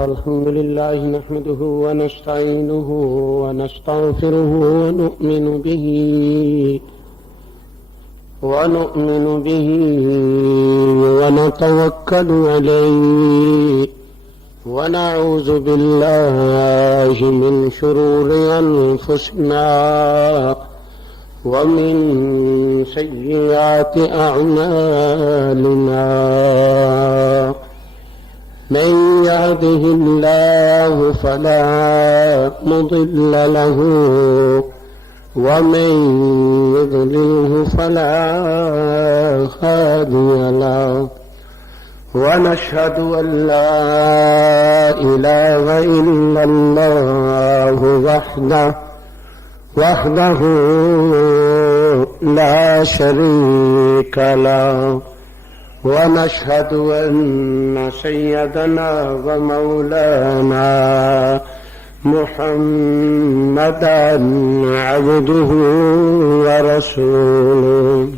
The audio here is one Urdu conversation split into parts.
الحمد لله نحمده ونستعينه ونستغفره ونؤمن به ونتوكل عليه ونعوذ بالله من شرور أنفسنا ومن سيئات أعمالنا من يهده الله فلا مضل له ومن يضلله فلا هادي له ونشهد أن لا إله إلا الله وحده لا شريك له ونشهد أن سيدنا ومولانا محمدا عبده ورسوله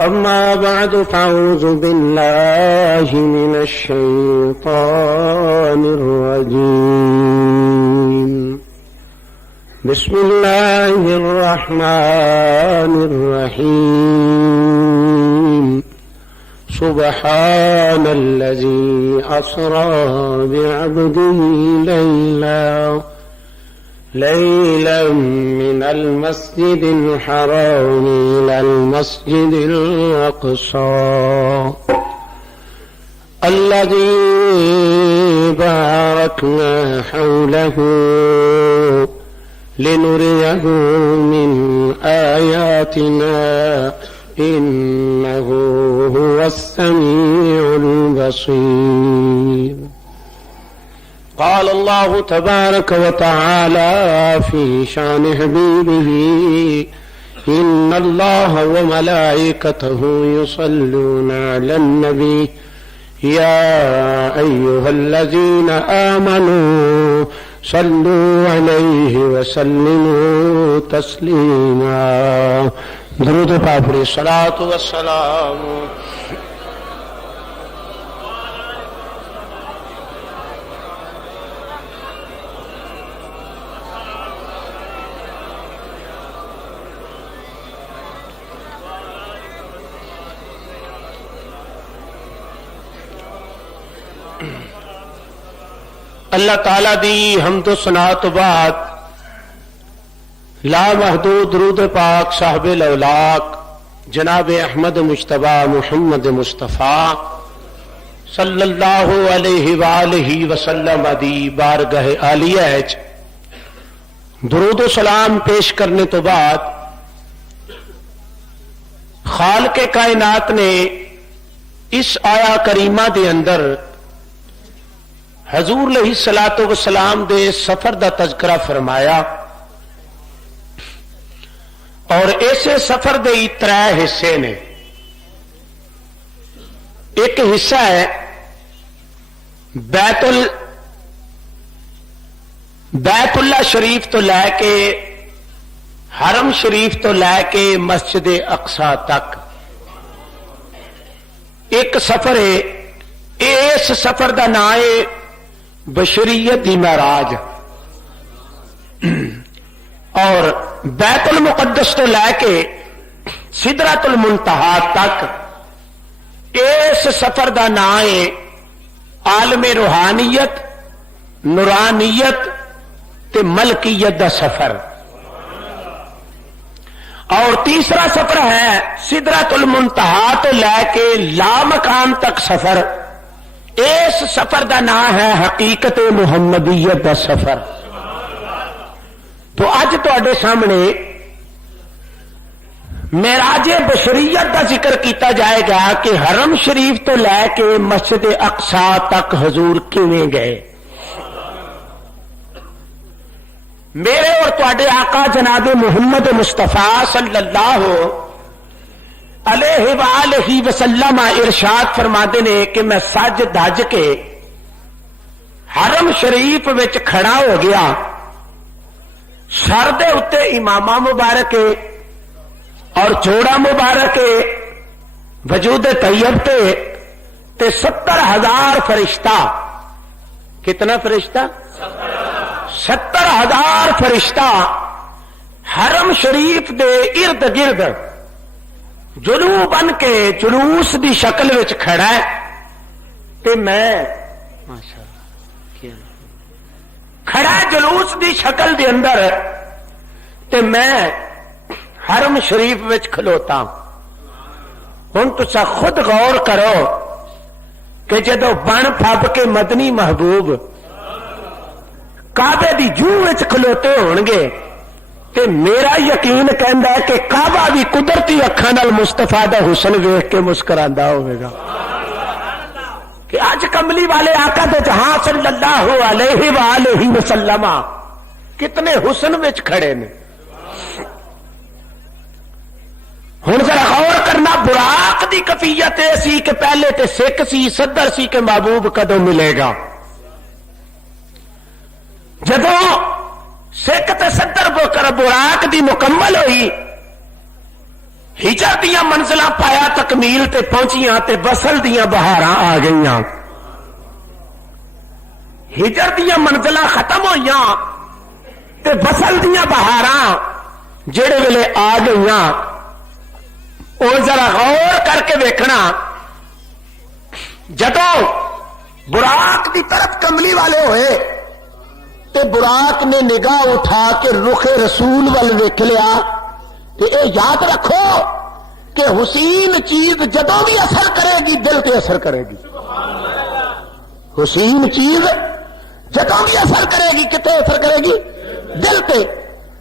أما بعد فأعوذ بالله من الشيطان الرجيم بسم الله الرحمن الرحيم سبحان الذي أسرى بعبده ليلا من المسجد الحرام إلى المسجد الأقصى الذي باركنا حوله لنريه من آياتنا إنه هو السميع البصير. قال الله تبارك وتعالى في شان حبيبه إن الله وملائكته يصلون على النبي يا أيها الذين آمنوا صلوا عليه وسلموا تسليما. درود پاک پڑھیے. الصلاۃ والسلام اللہ تعالی دی حمد و ثنا تو بعد لا محدود درود پاک صاحب الاولاق جناب احمد مجتبی محمد مصطفیٰ صلی اللہ علیہ وآلہ وسلم دی بارگاہ عالیہ درود و سلام پیش کرنے تو بعد خالق کائنات نے اس آیا کریمہ دے اندر حضور علیہ الصلوۃ والسلام دے سفر دا تذکرہ فرمایا اور ایسے سفر دے ترے حصے نے. ایک حصہ ہے بیت اللہ شریف تو لے کے حرم شریف تو لے کے مسجد اقصی تک ایک سفر ہے. اس سفر دا نام ہے بشریت دی معراج. اور بیت المقدس تو لے کے سدرۃ المنتہا تک اس سفر دا نام ہے عالم روحانیت نورانیت تے ملکیت دا سفر. اور تیسرا سفر ہے سدرۃ المنتہا تو لے کے لامکان تک سفر. اس سفر دا نام ہے حقیقت محمدیت دا سفر. تو اج تواڈے سامنے معراج بشریت دا ذکر کیتا جائے گا کہ حرم شریف تو لے کے مسجد اقصی تک حضور کیویں گئے. میرے اور تواڈے آقا جناب محمد مصطفیٰ صلی اللہ علیہ وآلہ وسلم ارشاد فرماتے نے کہ میں سج دج کے حرم شریف وچ کھڑا ہو گیا. سر دے اتے امامہ مبارک اور جوڑا مبارک وجود طیب تے تے 70,000 فرشتہ. کتنا فرشتہ؟ 70,000 فرشتہ حرم شریف دے ارد گرد جلو بن کے جلوس دی شکل وچ کھڑا ہے. تے میں کھڑا جلوس دی شکل دے اندر تے میں حرم شریف وچ کھلوتا. ہن تسا خود غور کرو کہ جدو بن پھب کے مدنی محبوب کعبے دی جو وچ کھلوتے ہون گے تے میرا یقین کہندا ہے کہ کعبہ بھی قدرتی اکھاں نال مصطفیٰ دا حسن ویکھ کے مسکراندا ہوے گا کہ اج کملی والے آقا دے جہاں صلی اللہ علیہ وآلہ وسلم کتنے حسن وچ کھڑے نے. ہن ذرا غور کرنا براق دی کفیت سی کہ پہلے تے سکھ سی صدر سی کہ محبوب کدوں ملے گا. جدوں سکھ تے صدر براق دی مکمل ہوئی ہجر دیاں منزلاں پایا تکمیل تے پہنچیاں تے وصل دیاں بہاراں آ گئیاں. ہجر دیاں منزلاں ختم ہوئیاں تے وصل دیاں بہاراں جڑے ویلے آ گئیاں. اور ذرا غور کر کے دیکھنا جدوں براق دی طرف کملی والے ہوئے تے براق نے نگاہ اٹھا کے رخ رسول ول ویکھ لیا. تے اے یاد رکھو کہ حسین چیز جدوں بھی اثر کرے گی دل تے اثر کرے گی. حسین چیز جدوں بھی اثر کرے گی کتے اثر کرے گی؟ دل تے.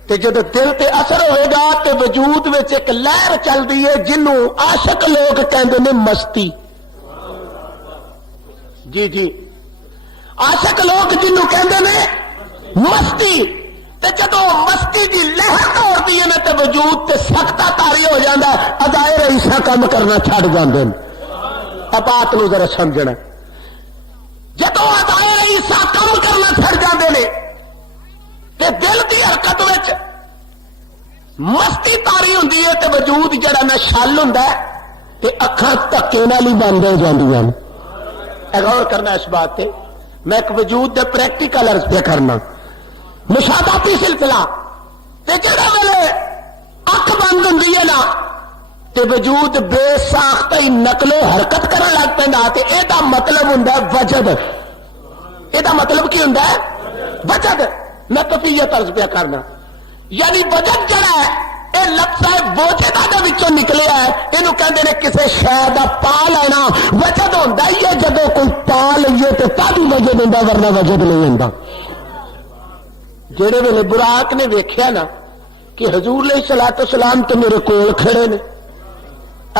تے جدو دل تے اثر ہوئے گا تے وجود وچ ایک لہر چل دی ہے جنوں عاشق لوگ کہندے نے مستی. جی جی عاشق لوگ جنوں کہندے نے مستی. تے جدو مستی دی لہر توڑتی ہے نا تے وجود تے سختا تاری ہو جاندہ ہے. ادائے رئیساں کام کرنا چھڑ جاندے ہیں. اب بات نو ذرا سمجھنا جدو ادائے رئیساں کام کرنا چھڑ جاندے نے تے دل دی حرکت وچ مستی تاری ہوندی ہے تے وجود جڑا نا شل ہوندا ہے تے اکھاں دھکے نال ہی بند ہو جاندیاں. غور کرنا اس بات تے. میں ایک وجود دے پریکٹیکل عرض پہ کرنا مشاہداتی سلسلہ تے جڑا ویلے اکھ بند ہوندی ہے نا تے وجود بے ساختہ ہی نقل و حرکت کرن لگ پیندا تے اے دا مطلب ہوندا ہے وجد. اے دا مطلب کی ہوندا ہے؟ وجد. میں کفیت عرض پہ کرنا یعنی وجد جڑا ہے اے لفظ ہے وجدہ دے وچوں نکلیا ہے. اینو کہندے نے کسے شے دا پا لینا. وجد ہوندا ہی ہے جدوں کوئی پا لئیے تے تد وجد ہوندا ورنہ وجد نہیں ہوندا. جڑے ویلے براق نے ویکھیا نا کہ حضور علیہ الصلوۃ والسلام تو میرے کول کھڑے نے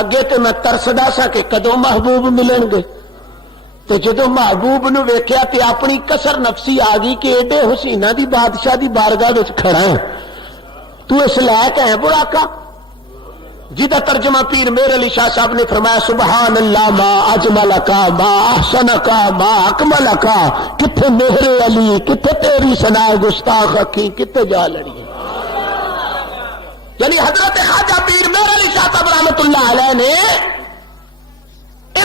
اگے تے میں ترسدا سا کہ کدوں محبوب ملن گے. تے جدوں محبوب نو ویکھیا تے اپنی کسر نفسی آ گئی کہ ایڈے حسینہ دی بادشاہ دی بارگاہ وچ کھڑا ہے تو اس لائق ہے براقا. جدا ترجمہ پیر میر علی شاہ صاحب نے فرمایا سبحان اللہ ما اجملکا ما احسنکا ما اکملکا. کتھے مہر علی کتھے تیری ثنا گستاخ اکھی کتھے جا لڑی. یعنی حضرت خواجہ پیر میر علی شاہ صاحب رحمت اللہ علیہ نے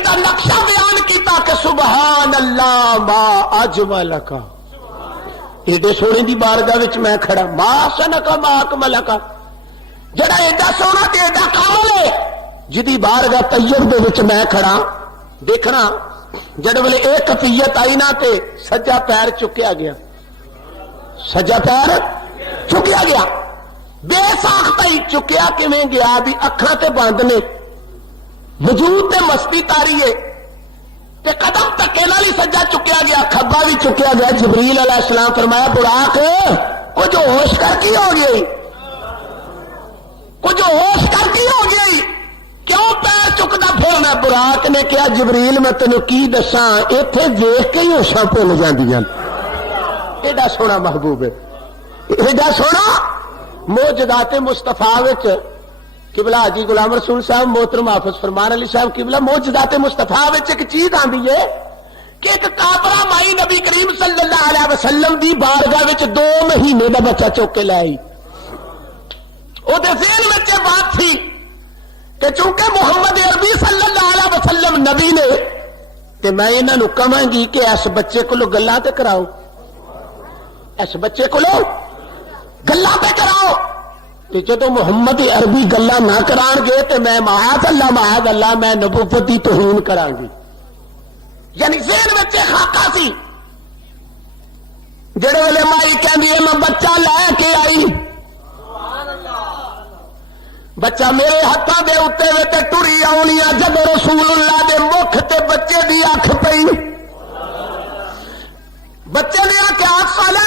نقشہ بیان کیتا کہ سبحان اللہ ما اجملکا. ایڈے سونے دی بارگاہ وچ میں کھڑا ما احسنکا ما اکملکا. جڑا ایڈا سونا تے ایڈا کامل ہے جدی بارگاہ طیب دے وچ میں کھڑا. دیکھنا جڑ ویلے ایک کفیت آئی نا تے سجا پیر چکیا گیا. سجا پیر چکیا گیا بے ساختہ ہی چکیا کیویں گیا بھی اکھاں تے بند نے وجود تے مستی تاری ہے تے قدم تکے نال ہی سجا چکیا گیا کھبا بھی چکیا گیا. جبریل علیہ السلام فرمایا براق کچھ ہوش کر کی ہو گئی کچھ ہوش کر کی ہو گئی کیوں پیر چکتا پھرنا. براق نے کہا جبریل میں تینوں کی دساں ایتھے ویکھ کے ہی ہوشاں بھول جاندیاں. ایڈا سونا محبوب ہے ایڈا سونا موجودات مصطفیٰ وچ قبلہ حاجی غلام رسول صاحب محترم حافظ فرمان علی صاحب قبلہ موجودات مصطفیٰ وچ ایک چیز آندی ہے کہ ایک کافرہ مائی نبی کریم صلی اللہ علیہ وسلم دی بارگاہ وچ 2 مہینے دا بچہ چوک کے لے آئی. او دے ذہن وچ بات تھی کہ چونکہ محمد عربی صلی اللہ علیہ وسلم نبی نے تے میں انہاں نوں کہاں گی کہ اس بچے کولو گلاں تے کراؤ، اس بچے کولو گلاں تے کراؤ، تے جدوں محمد عربی گلاں نہ کران گے تے میں معاذ اللہ میں نبوت دی توہین کراں گی۔ یعنی ذہن وچ خاکہ سی جڑے ویلے مائی کہندی ہے میں بچہ لے کے آئی، بچہ میرے ہاتھوں دے اتنے وے تے ٹری آنی جب رسول اللہ دے مکھ تے بچے دی اکھ پئی، بچے نے آخیا الصلاۃ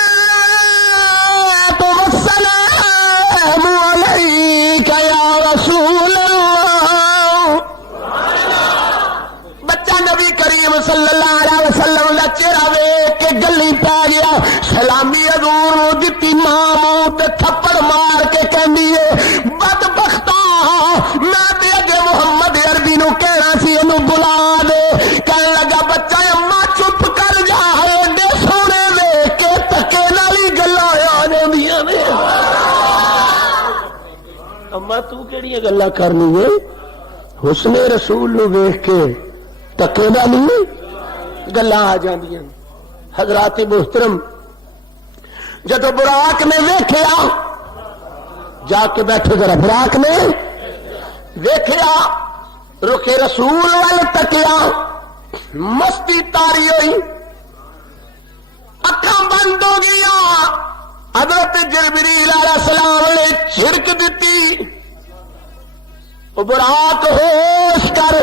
والسلام علیک یا رسول اللہ، بچہ نبی کریم صلی اللہ علیہ وسلم کا چہرہ ویکھ کے گلی پی گیا، سلامی حضور نوں دتی، ماں منہ تے تھپڑ مار کے کہندی ہے بدبختا میں تے اگے محمد عربی نوں کہنا سی اینوں بلا دے، کہن لگا بچہ اماں چپ کر جا، ایڈے سونے ویکھ کے تکے نال ہی گلاں آ جاندیاں نے، اماں تو کیڑیاں گلاں کرنی ہے، حسن رسول نوں ویکھ کے تکے نال ہی گلاں آ جاندیاں۔ حضرات محترم جدو براق نے ویکھیا، جا کے بیٹھے ذرا، براق نے ویکھیا رخ رسول وال تکیا، مستی تاری ہوئی، اکھاں بند ہو گیا، حضرت جبریل علیہ السلام نے چھڑک دیتی، او براق ہوش کر،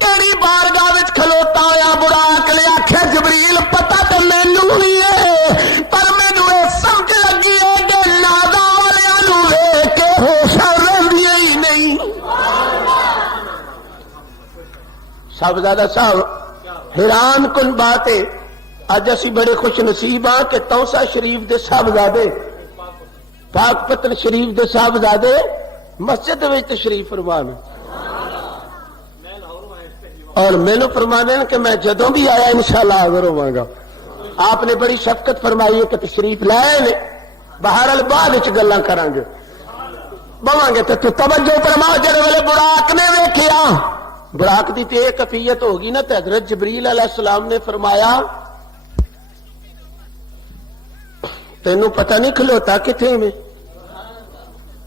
کیڑی بارگاہ وچ کھلوتا ہویا، براق نے آکھیا جبریل پتہ تے مینوں نہیں ہے، پر مینوں یہ سمجھ لگی ہے کہ نادا والیاں نوں ویکھ کے ہوش رہندیاں ہی نہیں۔ صاحبزادہ صاحب حیران کن بات ہے، اج اسی بڑے خوش نصیب ہاں کہ توسا شریف دے صاحبزادے، پاک پتن شریف دے صاحبزادے مسجد وچ تشریف فرمان، اور مینوں فرمانے کہ میں جدوں بھی آیا انشاءاللہ حاضر ہوں گا۔ آپ نے بڑی شفقت فرمائی ہے کہ تشریف لائے نے، بہرحال بعد وچ گلاں کران گے، بواں گے تے تو توجہ فرما۔ جڑے ویلے براق نے ویکھیا، براق دی تے کیفیت ہوگی نا، تے حضرت جبریل علیہ السلام نے فرمایا تینوں پتہ نہیں کھلوتا کتنے میں؟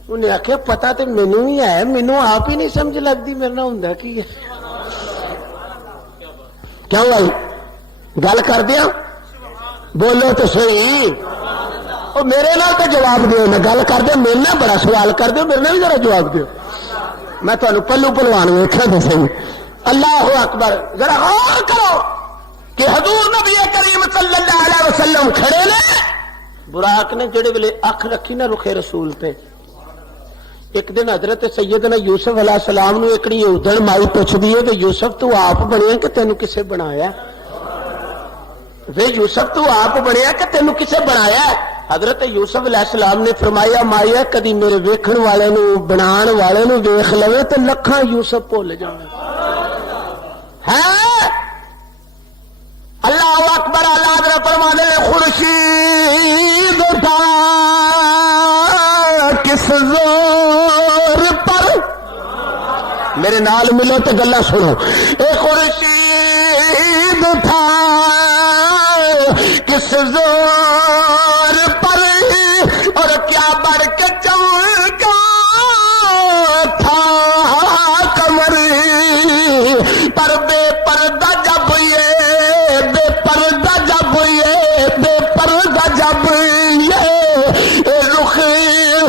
انہیں آخیا پتہ تے مینوں ہی ہے، مینوں آپ ہی نہیں سمجھ لگتی میرے نال ہوندا کی ہے۔ کیوں بھائی گل کر دیا، بولو تو صحیح، اور میرے نال تو جواب دیو، میں گل کر دیا، میرے نال بڑا سوال کر دیو، میرے نال بھی ذرا جواب دیو، میں تمہیں پلو پلوان ویکھا تو صحیح۔ اللہ اکبر، ذرا غور کرو کہ حضور نبی کریم صلی اللہ علیہ وسلم کھڑے نے، براق نے جڑے ویلے اکھ رکھی نا رخ رسول تے، ایک دن حضرت سیدنا یوسف علیہ السلام نو ایکڑی ادھن مائی پوچھدی ہے کہ یوسف تو آپ بنیا کہ تینوں کسے بنایا؟ وے یوسف تو آپ بنیا کہ تینوں کسے بنایا؟ حضرت یوسف علیہ السلام نے فرمایا مایا کدی میرے ویکھن والے نو بنان والے نو ویکھ لوے تے لکھاں یوسف بھول جاوے۔ ہے اللہ اکبر، اللہ حضرت فرمانے خورشید اٹھا کس زور پر، میرے نال ملو تے گلا سنو، اے خورشید اٹھا کس زور پر، اور کیا بر کے چمکا تھا کمر پر، بے پردہ جب یہ بے پردہ جب یہ بے پردہ جب یہ رخ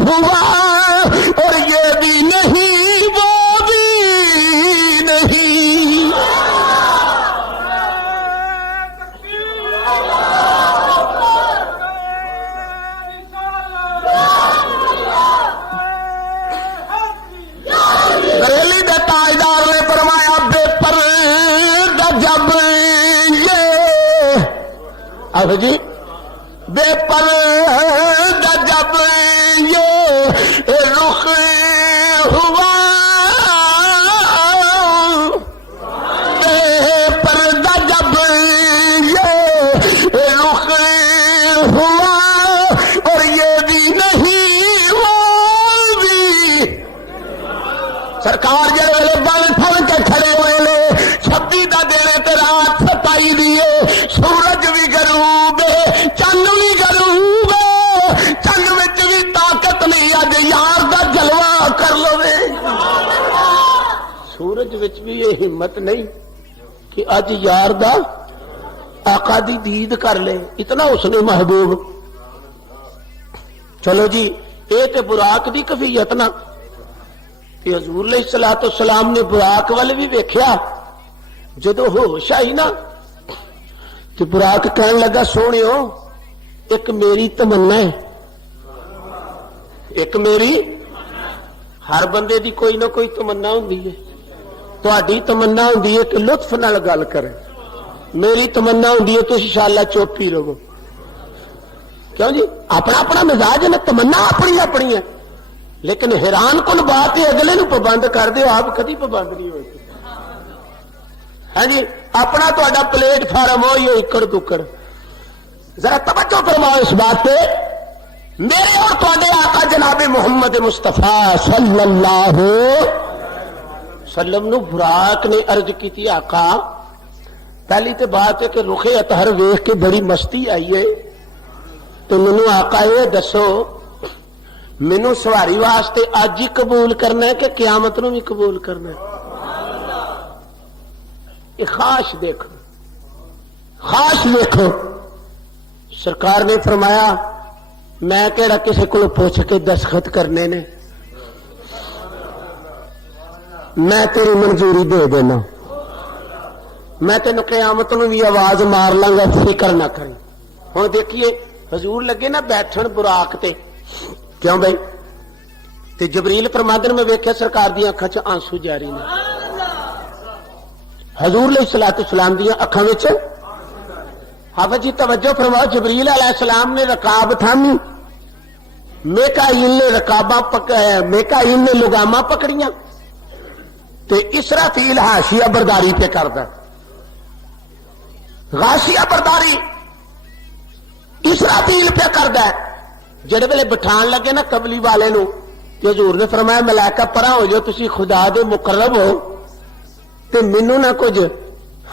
ہوا، اور یہ بھی نہیں وہ بھی نہیں۔ بریلی دے تاجدار نے فرمایا بے پردہ جب یہ، اب جی بے پردہ جب یہ رخ ہوا، بے پردہ جب یہ رخ ہوا، اور یہ بھی نہیں وہ بھی۔ سرکار جڑے بل پھڑ کے کھڑے ہوئے نے، 26 دا چاہیے سورج بھی غروب ہے چند بھی غروب ہے چند وچ بھی طاقت نہیں اج یار دا جلوہ کر لو سورج وچ بھی یہ ہمت نہیں کہ اج یار دا آقا دی دید کر لے اتنا اس نے محبوب چلو جی اے تے براق دی کفیت نا کہ حضور علیہ الصلوۃ والسلام نے براق وال بھی ویکھیا جدو ہوش آئی نا تو براق کہن لگا سونیو ایک میری تمنا ہے ایک میری ہر بندے دی کوئی نہ کوئی تمنا ہوندی ہے تہاڈی تمنا ہوندی ہے کہ لطف نال گل کرے میری تمنا ہوندی ہے تسی انشاءاللہ چپ ہی رہو کیوں جی اپنا اپنا مزاج ہے تمنا اپنی اپنی ہے لیکن حیران کن بات ہے اگلے نو پابند کر دیو آپ کدی پابند نہیں ہوئے ہاں جی اپنا تہاڈا پلیٹ فارم ہو یہ اکڑ دکڑ ذرا توجہ فرماؤ اس بات پہ میرے اور تہاڈے آقا جناب محمد مصطفیٰ صلی اللہ علیہ وسلم نو براق نے عرض کی تھی آقا پہلی تو بات ہے کہ رخ اطہر ویکھ کے بڑی مستی آئی ہے تو مینوں آقا یہ دسو مینوں سواری واسطے اج ہی قبول کرنا ہے کہ قیامت نو بھی قبول کرنا ہے خاص دیکھو خاص دیکھو سرکار نے فرمایا میں کہڑا کسی کو پوچھ کے دستخط کرنے نے میں تیری منظوری دے دینا میں تینوں قیامت نو بھی آواز مار لاں گا فکر نہ کریں ہوں دیکھیے حضور لگے نا بیٹھن براق تے کیوں بھائی تے جبریل فرماندن میں ویکھیا سرکار دی اکھاں چ آنسو جاری نے حضور علیہ الصلوۃ والسلام دی اکھاں وچ حافظ جی توجہ فرماؤ جبریل علیہ السلام نے رکاب تھامی میکائیل نے میکائیل نے لگاماں پکڑیاں تے اسرافیل حاشیہ برداری پہ کردا غاشیہ برداری اسرافیل پہ کردا ہے جڑے ویلے بٹھان لگے نا قبلی والے نو تے حضور نے فرمایا ملائکہ پرا ہو جاؤ تسی خدا دے مقرب ہو تے مینوں نہ کچھ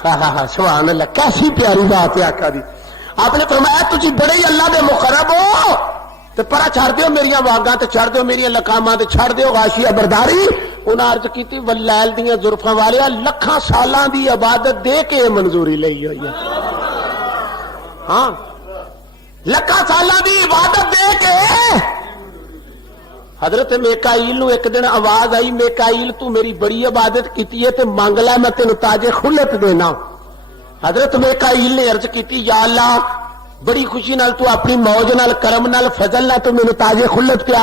ہاں سبحان اللہ کیسی پیاری بات ہے آقا دی آپ نے فرمایا تسی بڑے ہی اللہ دے مقرب ہو تے پرا چھڑ دیو میریاں واگاں تے چھڑ دیو میریاں لقاماں تے چھڑ دیو غاشیہ برداری انہاں عرض کیتی واللیل دیاں زلفاں والیا لکھاں سالاں دی عبادت دے کے منظوری لئی ہوئی ہے ہاں لکھاں سالاں دی عبادت دے کے حضرت میکائیل نو ایک دن آواز آئی میکائیل تو میری بڑی عبادت کیتی ہے تے مانگ لے میں تینوں تاج خلت دینا حضرت میکائیل نے عرض کیتی یا اللہ بڑی خوشی نال تو اپنی موج نال کرم نال فضل نال تو مینوں تاج خلت پہ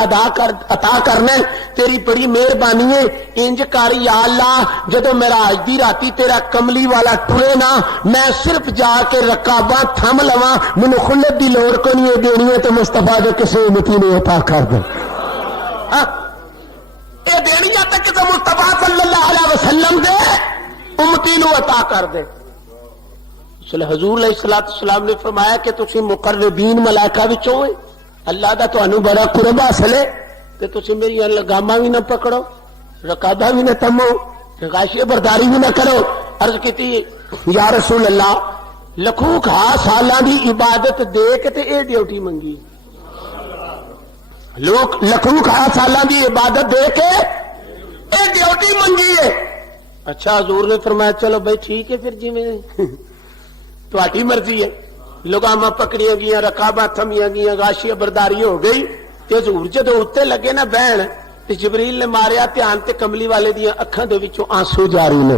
عطا کرنا تیری بڑی مہربانی ہے انج کر یا اللہ جدو میرا اج دی راتی تیرا کملی والا ٹرے نا میں صرف جا کے رکاباں تھم لواں مینوں خلت دی لوڑ کو نہیں دینی ہے تو مصطفیٰ دے کسی امتی نے عطا کر دے یہ دینی تک کہ مصطفیٰ صلی اللہ علیہ وسلم دے امتی نو عطا کر دے حضور علیہ الصلوۃ والسلام نے فرمایا کہ تسی مقربین ملائکہ وچوں ہوئے اللہ دا تانوں بڑا قرب حاصل ہے کہ تسی میری لگاماں بھی نہ پکڑو رکاباں بھی نہ تھمو غاشیہ برداری بھی نہ کرو عرض کیتی یا رسول اللہ لکھوں کھا سالاں دی عبادت دے کے تے اے ڈیوٹی منگی لوگ لکھوں کھا سالاں دی عبادت دے کے اے ڈیوٹی منگی ہے اچھا حضور نے فرمایا چلو بھائی ٹھیک ہے پھر جی میں تہاڈی مرضی ہے لگاماں پکڑیاں گیاں رکاباں تھمیاں گیاں غاشیہ برداری ہو گئی تے حضور جدو اتے لگے نا بہن تے جبریل نے ماریا دھیان تے کملی والے دیاں اکھاں دے وچوں آنسو جاری نے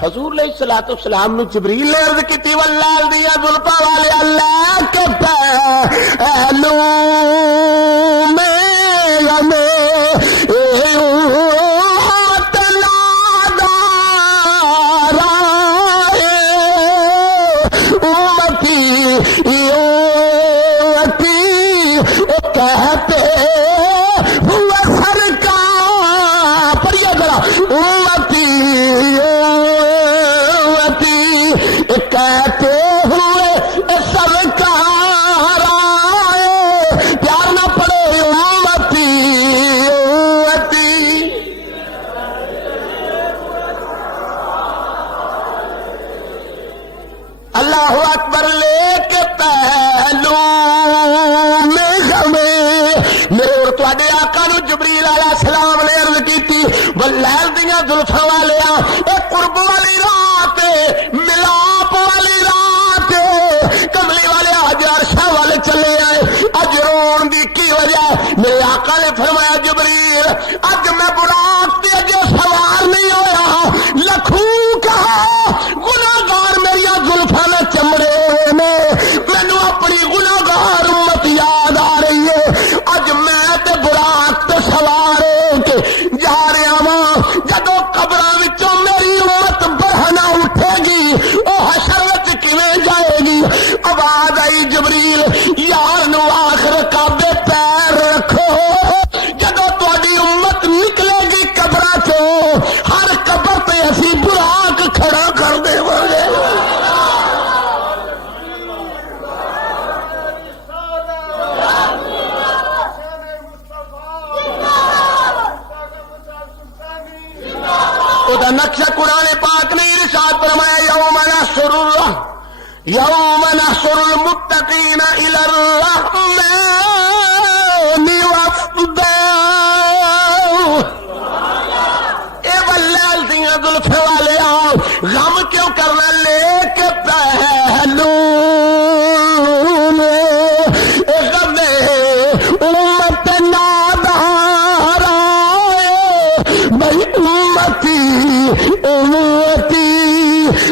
حضور علیہ الصلوۃ والسلام نو جبریل نے عرض کیتی واللہ دیاں زلفاں والے اللہ کے پہلو میں کہتے ہوئے سرکار پڑھیے ذرا امتی امتی کہتے ہوئے سرکار آئے پیار نہ پڑے امتی امتی اللہ اکبر لے کے پہلو میں غمے میرے اور تواڈے آقا نو جبریل علیہ السلام نے عرض کیتی واللیل دیاں زلفاں والیا اے قرب والی رات ملاپ والی رات کملی والے اج عرشاں والے چلے آئے اج رون دی کی وجہ میرے آقا نے فرمایا جبریل اج میں براق تے اجے سوار نہیں ہویا لکھوں کہا گناہگار میری زلفاں نے چمڑے نے مینوں اپنی گناہگار امت یاد آ رہی ہے اج میں تے براق تے سوار ہو کے جا رہا واں جدوں قبراں وچوں میری امت برہنہ اٹھے گی او حشر وچ کیویں جائے گی آواز آئی جبریل یار نو آخر کعبے پیر رکھو جدوں تہاڈی امت نکلے گی قبراں چوں ہر قبر تے اسی براق کھڑا کر دیواں گے دا نقشہ قرآن پاک نے ارشاد فرمایا یوم نحشر المتقین الی الرحمن وفدا اے واللیل دیاں زلفیں والے آؤ غم کیوں کرنا لے کے پہلو اے غم امت نادار بھائی امتی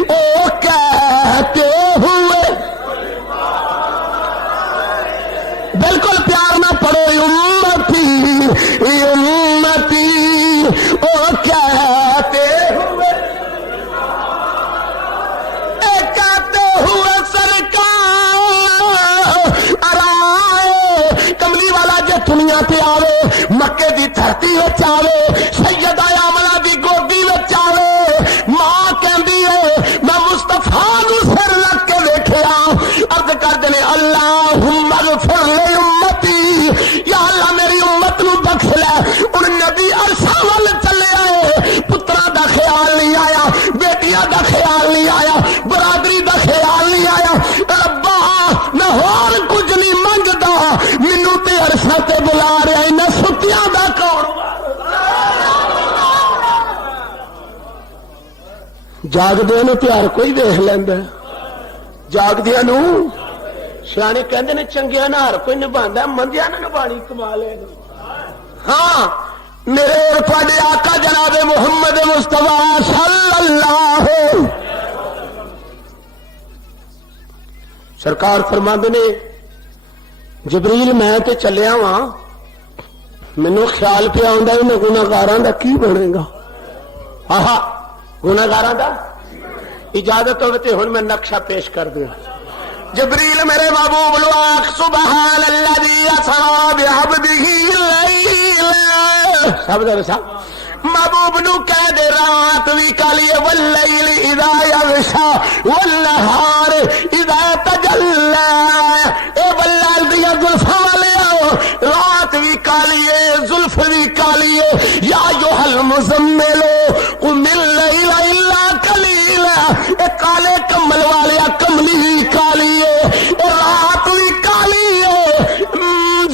او کہتے ہوئے بالکل پیار نہ پڑھو امتی او کہتے ہوئے کہتے ہوئے سرکار ارائے کملی والا جے دنیا پہ آوے مکے دی دھرتی وچ آوے سیدہ آمنہ دی گودی وچ آوے ماں کہندی ہے میں مصطفیٰ نو سر لگ کے ویکھیا عرض کر دے اللہم اغفر لی امتی یا اللہ میری امت نو بخش لے ان نبی عرصہ وال چلے آئے پترا دا خیال نہیں آیا بیٹیاں دا خیال نہیں آیا برادری دا خیال نہیں آیا ربا نہ ہور کچھ نہیں منگدا مینوں تے عرصہ تے بلا رہا نہ ستیاں دا کون جاگدے نو پیار کوئی ویکھ لیندا جاگدیاں نو سیانے کہندے نے چنگیاں نال ہر کوئی نبھاندا مندیاں نہ نبھانی کمال ہے ہاں میرے اور تواڈے آقا جناب محمد مصطفیٰ صلی اللہ سرکار فرماندے نے جبریل میں تے چلیا واں مینوں خیال پیا آندا انہاں گناہگاراں دا کی بنے گا آہا گناہگاراں دا اجازت ہوے تے ہن میں نقشہ پیش کر دوں جبریل میرے محبوب لو آخ سبحان الذی اسری بعبدہ لیلا سب دے صاحب محبوب نو کہہ دے رات وی کالی واللیل اذا یغشا والنہار اذا تجلی اے واللیل دی زلفاں والے رات وی کالی ہے زلف وی کالی ہے یا ایھا المزمل قم اللیل الا قلیلا اے کالے کمل والے کملی وی کالی ہے رات وی کالی ہے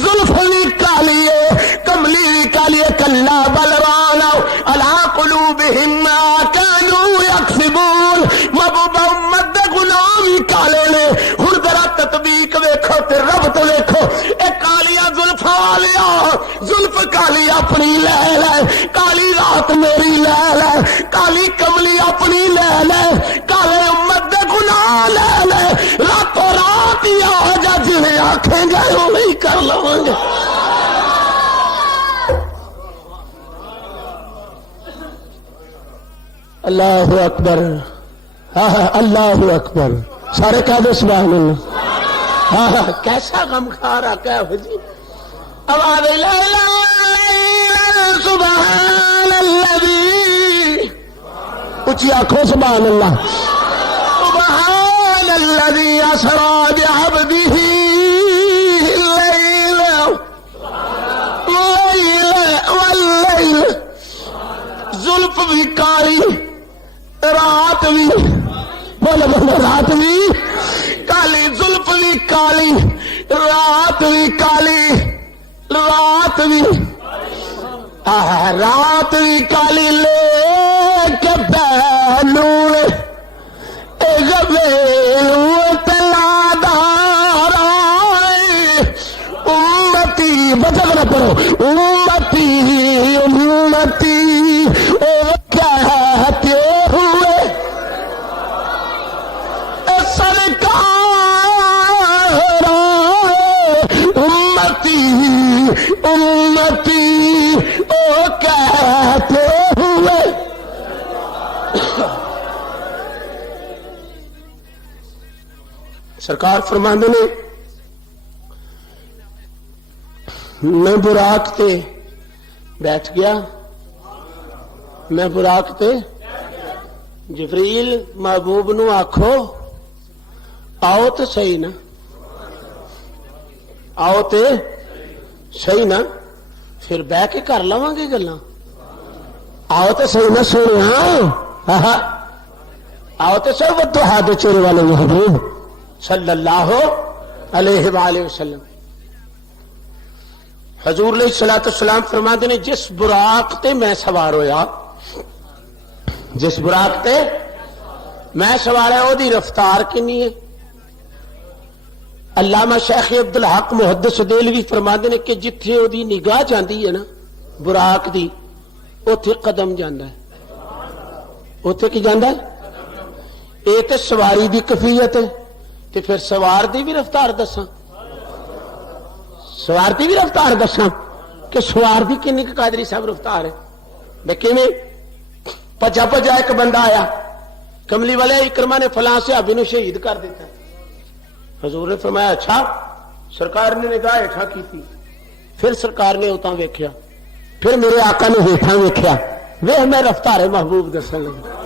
زلف وی کالی ہے کملی وی کالی ہے کلا بل رانا علی قلوبہم ما كانوا یکسبون محبوب امت دے گناہ وی کالے نے ہن ذرا تطبیق ویکھو تے رب تو ویکھو اے کالیاں زلفاں والیا زلف کالی اپنی لے لے کالی رات میری لے لے کالی کملی اپنی لے لے کالے امت دے گناہ لے لے راتوں رات ہی آ جا جویں آکھیں گے اوہی کر لواں گے اللہ اکبر اللہ اکبر سارے کہہ دو سبحان اللہ کیسا غم خارا کیا جی آواز سبحان الذی اونچی آنکھوں سبحان اللہ سبحان الذی اسری بعبدہ واللیل زلف بھی کاری رات بھی بولو بولو رات بھی رات بھی کالی رات بھی رات بھی کالی لے کے پہلو تلادار امتی بچہ نہ پڑھو امتی امتی او کہتے ہوئے سرکار امتی امتی او کہتے ہوئے سرکار فرماندے نے میں براق تے بیٹھ گیا میں براق تے جبریل محبوب نو آکھو آؤ تو صحیح نا آؤ تے صحیح نا پھر بہ کے کر لواں گے گلاں آؤ تو صحیح نا سنیا آؤ تو صحیح ودوحا دے چہرے والے محبوب صلی اللہ علیہ وآلہ وسلم حضور علیہ الصلوۃ والسلام فرماتے ہیں جس براق تے میں سوار ہویا جس براق تے میں سوار ہے وہ دی رفتار کنی ہے علامہ شیخ عبدالحق محدث دہلوی فرماتے ہیں کہ جتھے وہ دی نگاہ جاندی ہے نا براق دی اوتھے قدم جاندا ہے اوتھے کی جاندا ہے اے تے سواری دی کیفیت ہے تے پھر سوار دی بھی رفتار دساں سوار دی بھی رفتار دساں کہ سوار دی کنی قادری صاحب رفتار ہے دیکھیں میں پجا پجا ایک بندہ آیا کملی والے اکرمہ نے فلاں صحابی نو شہید کر دیتا ہے حضور نے فرمایا اچھا سرکار نے نگاہ ہیٹھاں کی تھی پھر سرکار نے اتاں ویکھیا پھر میرے آقا نے ہیٹھاں ویکھیا وہ میں رفتار محبوب دسن لگا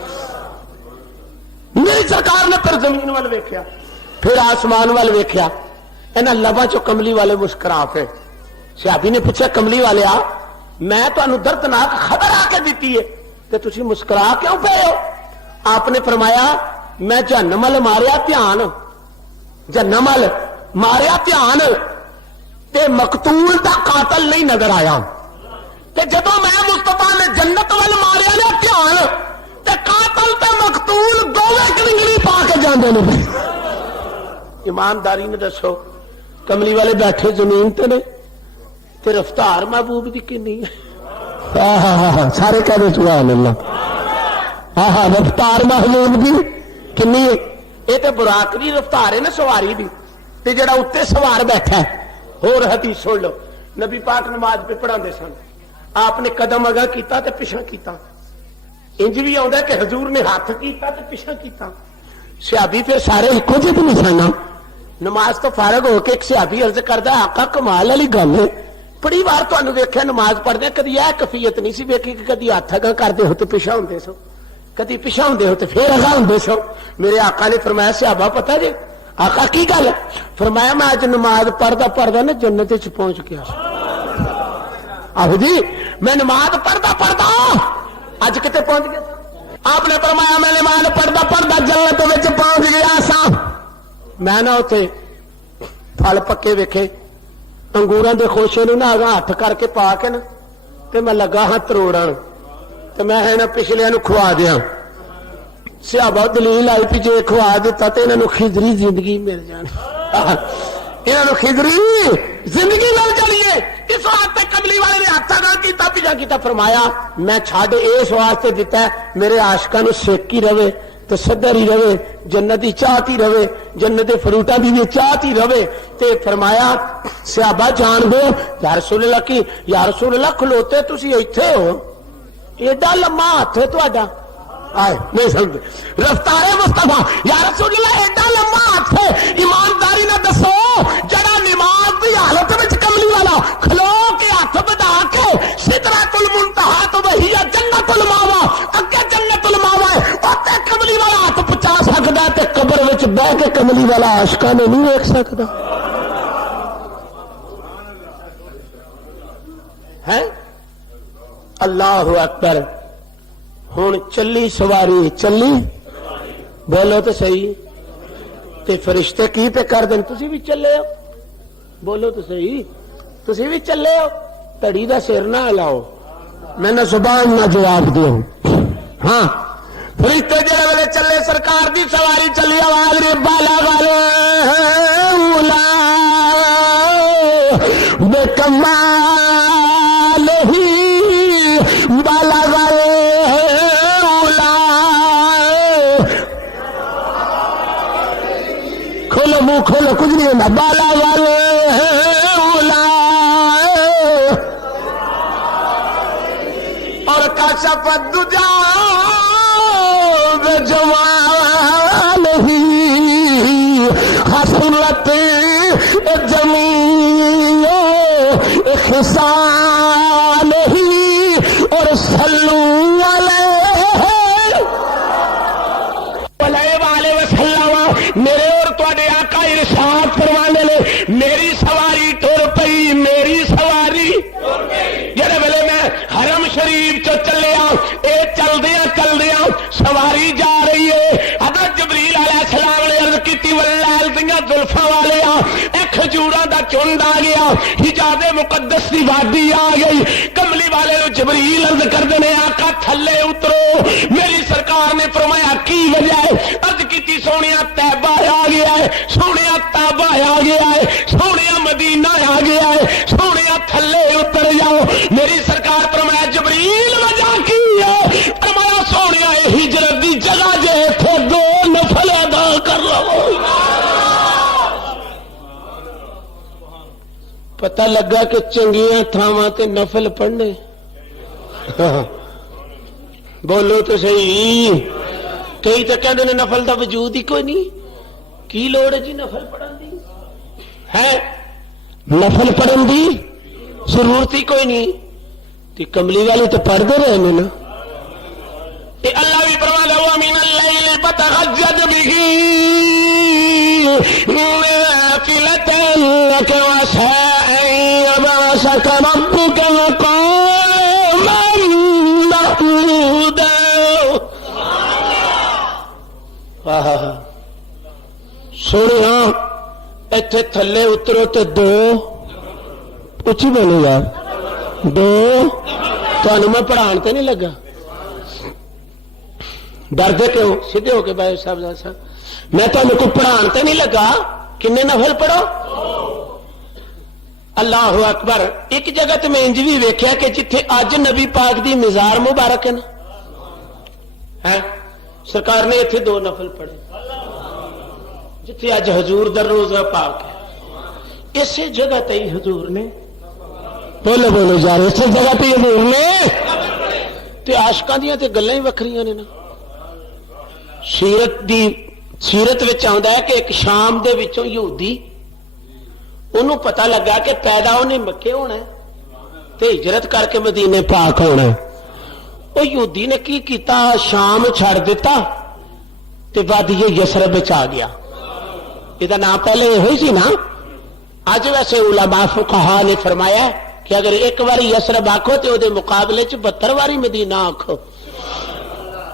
میری سرکار نے پھر زمین وال ویکھیا پھر آسمان وال ویکھیا انہاں لباں چوں کملی والے مسکرا پے صحابی نے پوچھا کملی والے آ میں تانوں دردناک خبر آ کے دیتی ہے تے تسی مسکرا کیوں پے ہو آپ نے فرمایا میں جہنم ول ماریا دھیان جہنم ول ماریا دھیان تے مقتول دا قاتل نہیں نظر آیا تے جدوں میں مصطفیٰ نے جنت ول ماریا نا دھیان تے قاتل تے مقتول دوویں کنگلی پا کے جاندے نے ایمانداری نے دسو کملی والے بیٹھے زمین تے نے تے رفتار محبوب دی کنی ہے سارے کہہ سبحان اللہ رفتار محبوب دی کنی ہے یہ تے براق دی رفتار ہے نا سواری دی تے جڑا اتنے سوار بیٹھا ہے اور حدیث سن لو نبی پاک نماز پہ پڑھاندے سن آپ نے قدم اگا کیتا تے پیچھے کیتا انج بھی آندا کہ حضور نے ہاتھ کیتا تے پیچھے کیتا صحابی پھر سارے ایکو جہے نہیں سن نماز تو فارغ ہو کے ایک صحابی عرض کردا آقا کمال والی گل ہے بڑی بار تانوں ویکھیا نماز پڑھدے کدی یہ کیفیت نہیں سی ویکھی کہ کدی ہاتھ اگا کردے ہو تے پیچھے ہوندے سو کدی پیچھے ہوندے ہو تے پھر اگا ہوندے سو میرے آقا نے فرمایا صحابہ پتہ جی آقا کی گل فرمایا میں اج نماز پڑھدا پڑھدا نا جنت وچ پہنچ گیا آہو جی میں نماز پڑھدا پڑھدا اج کتے پہنچ گیا آپ نے فرمایا میں نماز پڑھدا پڑھدا جنت وچ پہنچ گیا سا میں نہ اتنے پھل پکے ویکھے انگوراں دے خوشے نو نہ ہاتھ کر کے پا کے نا تے میں لگا ہاں تروڑن تے میں نا پچھلے نو کھوا دیا صحابہ دلیل آئی پی جے کھوا دیتا تے انہاں نو خضری زندگی مل جانی انہاں نو خضری زندگی مل جانی ہے اس واسطے کملی والے نے ہاتھ نہ کیتا پیچھا کیتا فرمایا میں چھڈ اس واسطے دیتا ہے میرے عاشقاں نو سیکی رہے تو صدر ہی رہے جنتی چاہتی رہے جنت فروٹا دی بھی چاہتی رہے تے فرمایا صحابہ جان دو یا رسول اللہ کی یا رسول اللہ کھلوتے تسی ایتھے ہو ایڈا لمبا ہاتھ ہے تہاڈا آئے نہیں سمجھ رفتار مصطفیٰ یا رسول اللہ ایڈا لمبا ہاتھ ہے ایمانداری نہ دسو جڑا نماز دی حالت وچ کملی والا کھلو کے ہاتھ بڑھا کے سدرۃ المنتہا تو وہی جنت الماوا اگے جنت الماوا ہے اوتے کملی والا ہاتھ پچا سکدا تے قبر وچ بیٹھ کے کملی والا عاشقاں نے نہیں دیکھ سکدا ہے اللہ اکبر ہوں چلی سواری چلی بولو تو صحیح تے فرشتے کی پہ کر دیں تسی بھی چلے ہو بولو تو صحیح تسی بھی چلے ہو تڑی دا سر نہ ہلاؤ میں نہ زبان نہ جواب دوں ہاں فرشتے جڑے ویلے چلے سرکار دی سواری چلی آواز رے بالا والے بے کمال ہی بالا والے کھولو منہ کھولو کچھ نہیں ہوتا بالا والے اور کاشف الدجا بجمال ہی حسنت جمیع خصال ہی اور صلو علیہ وسلم میرے اور تواڈے آقا ارشاد فرمانے نے میری سواری ٹر پئی میری سواری جڑے ویلے میں حرم شریف چ چلیا اے چلدیاں سواری جا رہی ہے حضرت جبریل علیہ السلام نے عرض کیتی واللہ دیاں زلفاں والے اے کھجوراں دا چنڈ آ گیا حجاز مقدس دی وادی آ گئی کملی والے نو جبریل عرض کردے نے آقا تھلے اترو میری سرکار نے فرمایا کی وجہ ہے عرض کیتی سونیا طیبہ آ گیا ہے سونیا تابہ آ گیا ہے سونیا مدینہ آ گیا ہے سونیا تھلے اتر جاؤ میری سرکار فرمایا جبریل وجہ کی ہے فرمایا سونیا ہجرت دی جگہ جے تھے دو نفل ادا کر لو پتہ لگا کہ چنگیاں تھاواں تے نفل پڑھنے بولو تو صحیح کئی تو کہتے ہیں نفل دا وجود ہی کوئی نہیں کی لوڑ ہے جی نفل پڑھن دی ہے نفل پڑھن دی ضرورت ہی کوئی نہیں تے کملی والے تو پڑھتے رہے ہیں نا اللہ بھی فرما لو من اللیل فتہجد بہ نافلۃ لک وعسى ان یبعثک ربک مقاما محمودا سونے ایتھے تھلے اترو تے دو اچھی بولو یار دو تمہیں میں پڑھان تے نہیں لگا ڈردے کیوں سیدھے ہو کے بھائی صاحب میں تمہیں کو پڑھان تے نہیں لگا کنے نفل پڑھو اللہ اکبر ایک جگہ تے میں انج بھی ویکھیا کہ جتھے اج نبی پاک دی مزار مبارک ہے نا ہے سرکار نے اتنے دو نفل پڑھے جتھے اج حضور دا روزہ پاک ہے اسی جگہ تے حضور نے بولو بولو یار اسی جگہ تے حضور نے تے عاشقاں دیاں تے گلاں ہی وکھریاں نے نا سیرت وچ آندا ہے کہ ایک شام دے وچوں یہودی انہوں پتہ لگا کہ پیدا انہیں مکے ہونا ہے تے ہجرت کر کے مدینے پاک ہونا ہے وہ یہودی نے کی کیتا شام چھڑ دیتا تے وادی یسرب وچ آ گیا یہ نام پہلے ہوئی سی نا اج ویسے علماء فقہا نے فرمایا کہ اگر ایک باری یسرب آکھو تے وہ مقابلے 72 باری مدینہ آکھو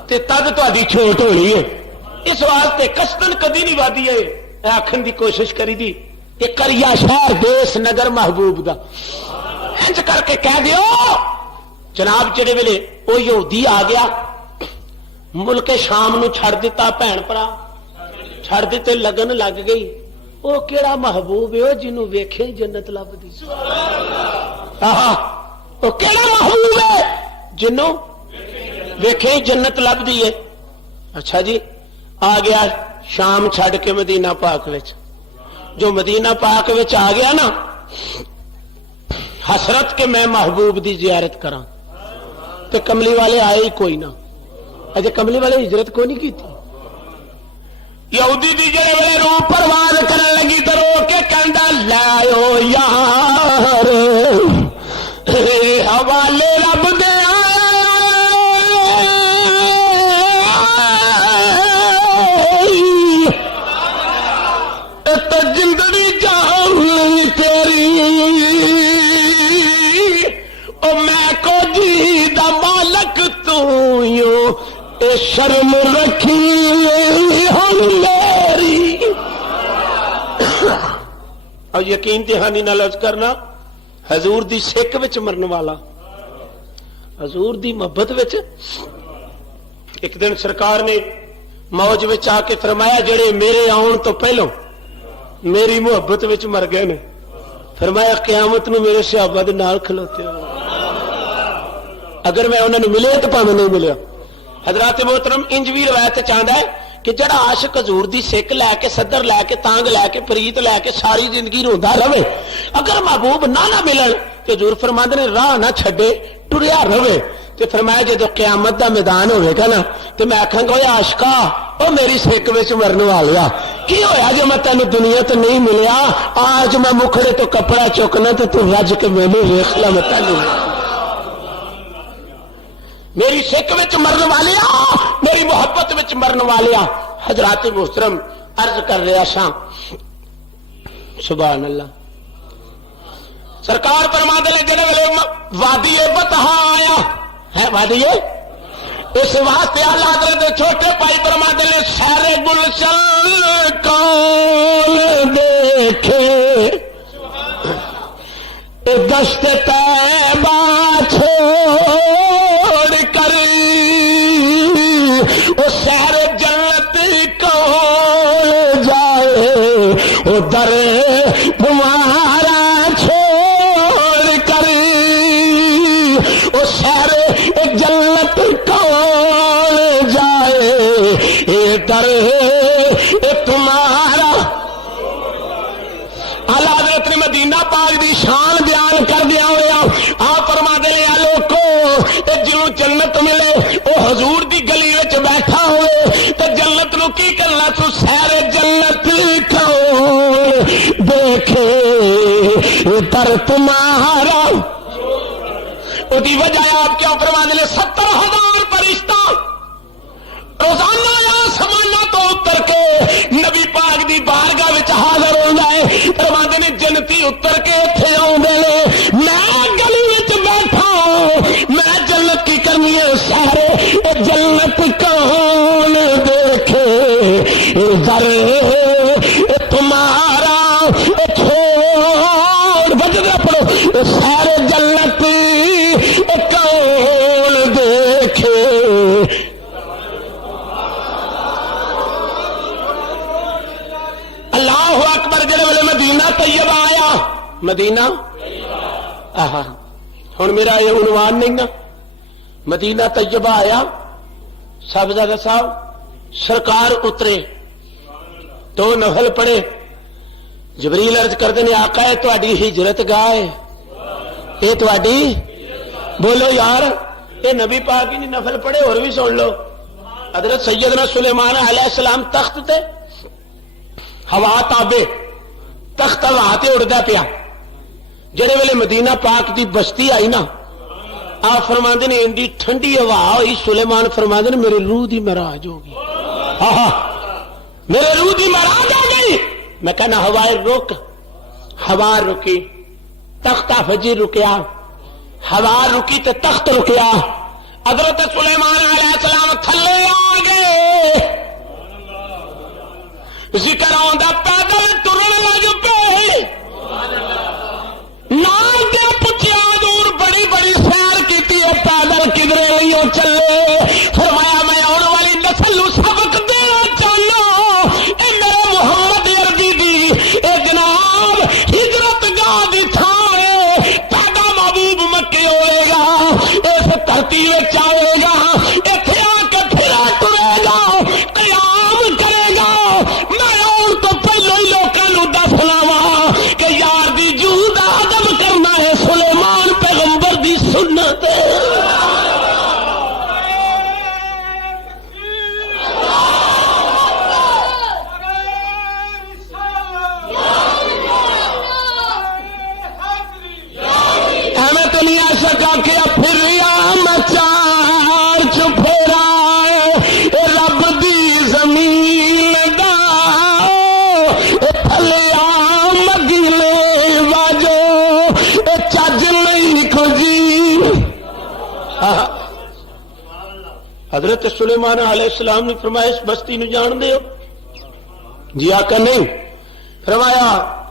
تے تد تہاڈی چھوٹ ہونی ہے اس واسطے قصدن کدی نہیں وادی ہے آکھن دی کوشش کری دی کہ کریا شہر دیس نگر محبوب دا انج کر کے کہہ دیو جناب جڑے ویلے وہ یہودی آ گیا ملک شام نو چھڑ دیتا بھن بھرا چھڑ دیتے لگن لگ گئی وہ کیڑا محبوب ہے جنوں ویکھے ہی جنت لبدی وہ کیڑا محبوب ہے جنوں ویکھے ہی جنت لبدی ہے اچھا جی آ گیا شام چھڑ کے مدینہ پاک وچ جو مدینہ پاک وچ آ گیا نا حسرت کے میں محبوب دی زیارت کراں تے کملی والے آئے ہی کوئی نہ اجے کملی والے ہجرت کو نہیں کی تھی یہودی دی جڑے ویلے روح پرواز کرن لگی تے رو کے کہندا لاؤ یار حوالے رب دے تے زندگی جان تیری او میں کو جی دا مالک تو یوں اے شرم رکھی ہم میری اور یقین دہانی نال عرض کرنا حضور دی سکھ وچ مرن والا حضور دی محبت وچ ایک دن سرکار نے موج وچ آ کے فرمایا جڑے میرے آن تو پہلو میری محبت وچ مر گئے نے فرمایا قیامت نو میرے صحابہ دے نال کھلوتے ہو اگر میں انہوں نے ملے تو پاویں نہیں ملیا حضرات محترم انج بھی روایت چاہتا ہے کہ جڑا عاشق حضور دی سکھ لے کے صدر لے کے تانگ لے کے پریت لے کے ساری زندگی روندا رہے اگر محبوب نہ ملن تو حضور فرماندے نے راہ نہ چھڈے ٹریا رہے تے فرمایا جدو قیامت دا میدان ہوئے گا نا تو میں آکھاں گا عاشقا او میری سکھ وچ مرن والیا کی ہویا جو میں تینوں دنیا تو نہیں ملیا آج میں مکھڑے تو کپڑا چکنا تو رج کے مینوں ویکھ لا میں تینوں میری سکھ وچ مرن والیا میری محبت وچ مرن والیا حضرات محترم عرض کر رہا سا سبحان اللہ سرکار فرماندے نے جڑے ویلے وادی بطحا آیا ہے وادی اس واسطے اللہ حضرت چھوٹے بھائی فرماندے نے سارے گلشن کون دیکھے دشت طیبہ چھوڑ کر وہ سیر جنت کون جائے وہ در تمہارا چھوڑ کر وہ سیر جنت کون جائے یہ در تمہارا اعلیٰ حضرت نے مدینہ پاک دی شان بیان کر دیا ہوا آپ فرما دے لوگو جنوں جنت ملے وہ حضور دی گلی وچ بیٹھا ہوئے تو جنت نو کی کرنا تو سارے جنت کون دیکھے در تمہارا وہی وجہ آپ کیا فرما دے 70,000 فرشتہ روزانہ آسمانوں تو اتر کے نبی پاک دی بارگاہ وچ حاضر ہو جائے فرماندے نے جنتی اتر کے ایتھے آوندے نے میں گلی وچ بیٹھا ہوں میں جنت کی کرنی ہے سارے جنت کون دیکھے در تمہارا چھوڑ بجدہ پڑھو سارے جنت کون دیکھے اللہ اکبر جڑے ویلے مدینہ طیبہ آیا مدینہ ہن میرا یہ عنوان نہیں نا مدینہ طیبہ آیا صاحبزادہ صاحب سرکار اترے 2 نفل پڑھے جبریل عرض کرتے ہیں آقا ہے تہاڈی ہجرت گاہ ہے یہ تہاڈی بولو یار یہ نبی پاک ہی نہیں نفل پڑھے اور بھی سن لو حضرت سیدنا سلیمان علیہ السلام تخت تے ہوا تابے تخت ہوا تے اڑدا پیا جڑے ویلے مدینہ پاک دی بستی آئی نا آپ فرماندے نے انڈی ٹھنڈی ہوا ہوئی سلیمان فرماندے نے میرے روح دی معراج ہو گئی میرے روح دی معراج ہو گئی میں کہنا ہوائے رک ہوا رکی تخت فجر رکیا ہوا رکی تے تخت رکیا حضرت سلیمان علیہ السلام تھلے آ گئے ذکر آندا پیدل ترن لگ پے نال تے پوچھیا دور بڑی بڑی سیر کیتی ہے پیدل کدھر لیو چلے فرمایا میں آن والی نسل نو سبق دینا چاہنا اے میرے محمد عربی دی اے جناب ہجرت گاہ دی تھان ہے پیدا محبوب مکے ہوئے گا اس دھرتی وچ آئے گا ایتھے آ کے پھرا ٹرے گا قیام کرے گا میں آن تو پہلو ہی لوکاں نو دسنا وا کہ یار دی جو دا ادب کرنا ہے سلیمان پیغمبر دی سنت ہمیں تو نہیں آ سکا کہ پھر مچار چھپیرا رب دی زمین دا تھلیا مگیلے واجو چج نہیں کھجی حضرت سلیمان علیہ السلام نے فرمایا اس بستی نو جان دے ہو جی آقا نہیں فرمایا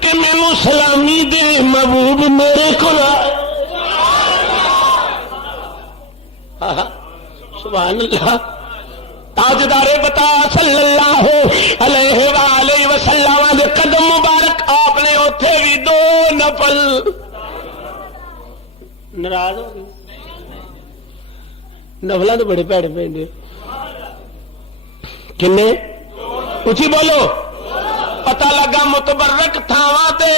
کے مینو سلامی دے محبوب میرے کو سبحان اللہ تاجدار بتا صلی اللہ علیہ وآلہ وسلم دے قدم مبارک آپ نے اوتھے بھی 2 نفل ناراض ہو گئے نفلاں تو بڑے پیڑے پیندے کنے اچھی بولو پتہ لگا متبرک تھاواں تے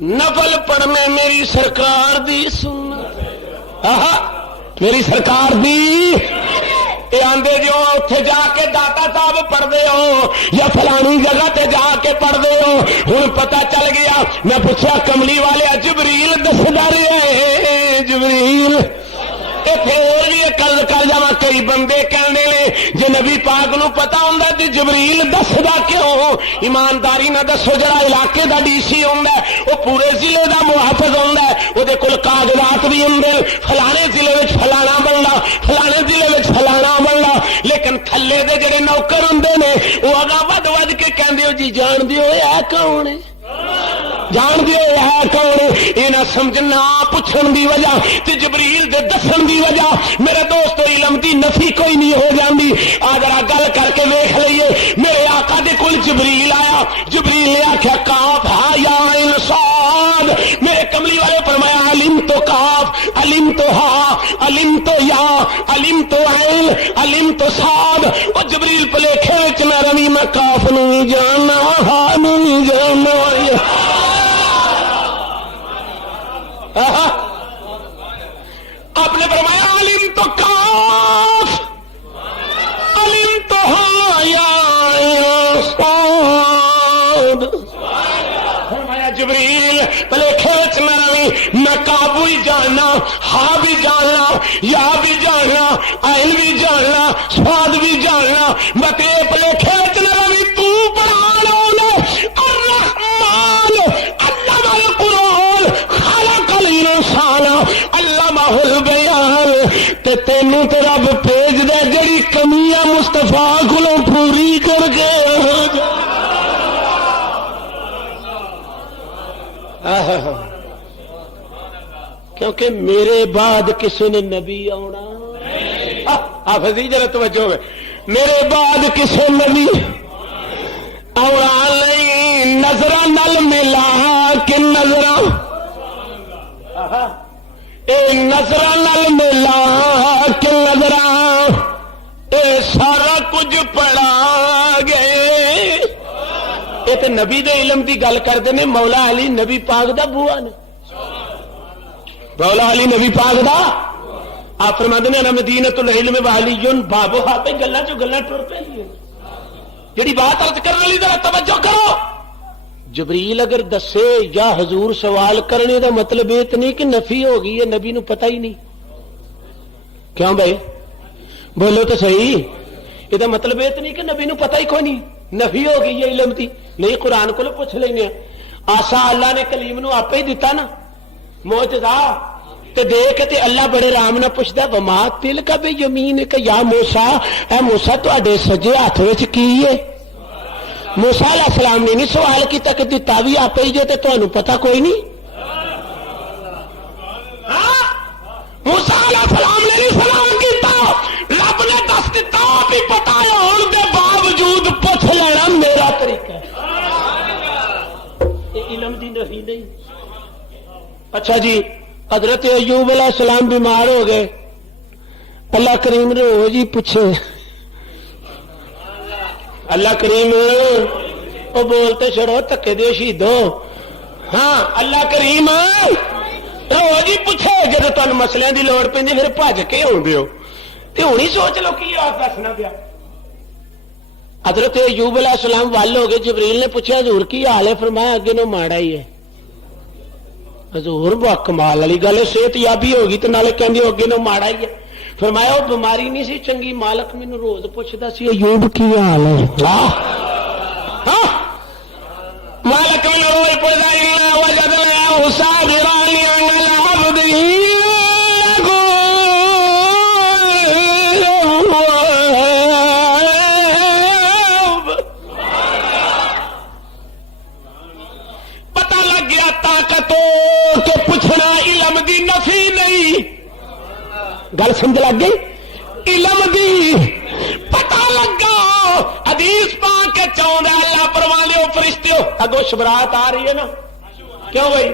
نفل پڑھنے میری سرکار دی سنت میری سرکار دی یہ آندے جو اتنے جا کے داتا صاحب پڑھتے ہو یا فلانی جگہ تے جا کے پڑھتے ہو ہوں پتہ چل گیا میں پوچھا کملی والے جبریل دسدا رہے جبریل اور بھی کل کر جا کئی بندے کہنے لے جی نبی پاک نو پتا ہوں جی جبریل دسدا کیوں ایمانداری نہ دسو جڑا علاقے دا ڈی سی ہوندا ہے وہ پورے ضلع دا محافظ ہوندا ہے وہ کول کاغذات بھی ہوں فلانے ضلع وچ فلانا بننا فلانے ضلع وچ فلانا بننا لیکن تھلے دے جڑے نوکر ہوندے نے وہ اگاں ود ود کے کہندے ہو جی جان دیو اے کون ہے جان دیو ہے کون یہ نہ سمجھنا پوچھن دی وجہ تے جبریل دے دسن دی وجہ میرے دوست علم دی نفی کوئی نہیں ہو جاندی آ ذرا گل کر کے ویکھ لئیے میرے آقا دے کول جبریل آیا جبریل نے آکھیا کاف ہا یا عین صاد میرے کملی والے فرمایا علم تو کاف علم تو ہا علم تو یا علم تو عین علم تو صاد او جبریل پلیکھے وچ نہ روی میں کاف نوں نہیں جاننا ہا نوں نہیں جاننا آپ نے فرمایا علم تو کاف علم تو ہا یا صاد فرمایا جبریل پلیکھے وچ نہ روی میں کاف بھی جاننا ہا بھی جاننا یا بھی جاننا عین بھی جاننا صاد بھی جاننا بتے پلیکھے وچ نہ روی تو پڑھا لو الرحمن علم القرآن خلق الانسان علمہ البیان تے تینوں تے رب بھیج دے جڑی کمیاں مصطفیٰ کولوں پوری کر کے کیونکہ میرے بعد کسی نے نبی آنا حافظی ذرا توجہ ہوئے میرے بعد کسی نبی آنا نہیں نظر نل ملا کہ نظر اے نظر نل ملا کہ نظر اے سارا کچھ پڑھا گئے یہ تو نبی دے علم دی گل کرتے ہیں مولا علی نبی پاک دا بوا نے مولا علی نبی پاک دا آپ فرماتے ہیں مدینۃ العلم وعلی بابوہا پہ گلاں چوں گلاں ٹر پہ جڑی بات عرض کرنے لی ذرا توجہ کرو جبریل اگر دسے یا حضور سوال کرنے دا مطلب یہ تو نہیں کہ نفی ہو گئی ہے نبی نو پتہ ہی نہیں کیوں بھائی بولو تو صحیح یہ مطلب یہ تو نہیں کہ نبی نو پتہ ہی کوئی نہیں نفی ہو گئی ہے علم دی نہیں قرآن کو پوچھ لینے آسا اللہ نے کلیم نو آپ ہی دیتا نا معجزہ تے دیکھ تے اللہ بڑے رام نہ پوچھدا وما تل کا بے یمین کہ یا موسیٰ اے موسیٰ تواڈے سجے ہاتھ وچ کی ہے موسیٰ علیہ السلام نے نہیں سوال کیتا کہ دتا بھی آپ ہی جے تے تانوں پتہ کوئی نہیں موسیٰ علیہ السلام نے نہیں سلام کیتا رب نے دس دتا بھی پتہ ہے ہون دے باوجود پوچھ لینا میرا طریقہ ہے یہ علم دی نفی نہیں اچھا جی حضرت ایوب علیہ السلام بیمار ہو گئے اللہ کریم نے ہو جی پوچھے اللہ کریم وہ بولتے چھڑو تکے دے شہیدو ہاں اللہ کریم رو جی پوچھے جب تمہیں مسئلے کی لوڑ پہ پھر بھج کے آدھے ہو تو ہوں ہی سوچ لو کی آپ دسنا پیا حضرت ایوب علیہ السلام ول ہو گئے جبریل نے پوچھا حضور کی حال ہے فرمایا اگے نو ماڑا ہی ہے حضور با کمال والی گل ہے صحت یابی ہوگی تو نالے کہندے اگے نو ماڑا ہی ہے فرمایا وہ بیماری نہیں سی چنگی مالک مینوں روز پوچھدا سی ایوب کی حال ہے مالک مینوں روز پوچھدا وجد له صابرا علی عبده سمجھ لگ گئی علم دی پتہ لگا حدیث پاک کے چاہتا اللہ پروالے فرشتے اگو شبرات آ رہی ہے نا کیوں بھائی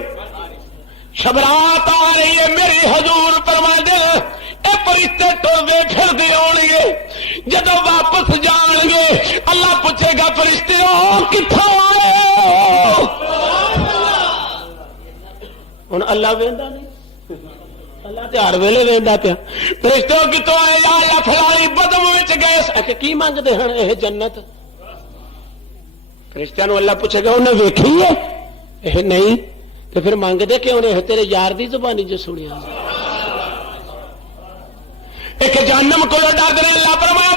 شبرات آ رہی ہے میرے حضور فرما دے اے فرشتے ٹردے پھردے آن گے جدو واپس جان گے اللہ پوچھے گا فرشتے ہو کتھوں آئے ہوں اللہ ویندا نہیں اللہ تے ہر ویلے ویندا پیا فرشتے کتوں آئے یا اللہ فلانی بدم وچ گئے کی منگدے ہن یہ جنت فرشتیاں نوں اللہ پوچھے گا انہیں ویکھی ہے یہ نہیں تو پھر منگدے کیوں نے تیرے یار دی زبانی جو سنیا ایک جہنم کو ڈر دے اللہ فرمایا